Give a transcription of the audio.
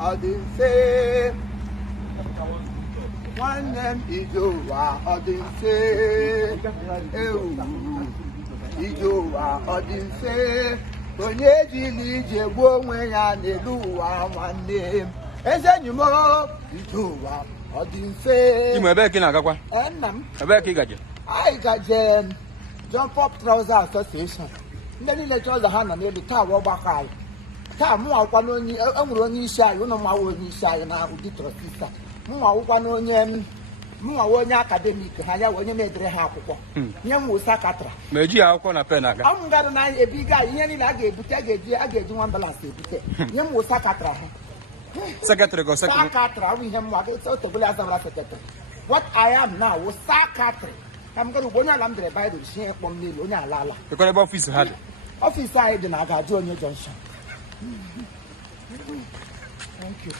ọ dị mfe nwanne m ije ụwa ọ dị mfe ewu ije ụwa ọ dị mfe onye ejila ije gbuo onwe ya n'elu ụwa nwanne m eze enyi m ije ụwa ọ dị mfe Imo ebe ka ị na-agakwa? Nna m Ebe ka ị gaje? anyị gaje Jump Up Trouser Association ndị niile trouser ha nọ n'elu taa bụ ọgbakọ anyị taa mụ akwụkwa n'onye enwere onye isi anyị ụnụ mmanwụ onye isi anyị na ụdị trọsisa mụ akwụkwa n'onye mmanwụ onye akademik ha ya onye na-edere ha akwụkwọ nye m wụ sakatra Ma eji akwụkwọ na pen aga? ọ m gara na ebiga ihe niile a ga-ebute a ga-eji nwa mbalansị ebute nye m wụ sakatra ha Secretary go secretary. sakatra bụ ihe mma otebụl ya zabara sekretrị what I am now wụ sakatra ka m gara ugbo onye ala m dere baịbụl si ihe kpọm n'elu onye ala ala Ịkọrọ ebe ọfịs ha dị? ọfịs anyị dị na Agaju Onye Junction. Thank you.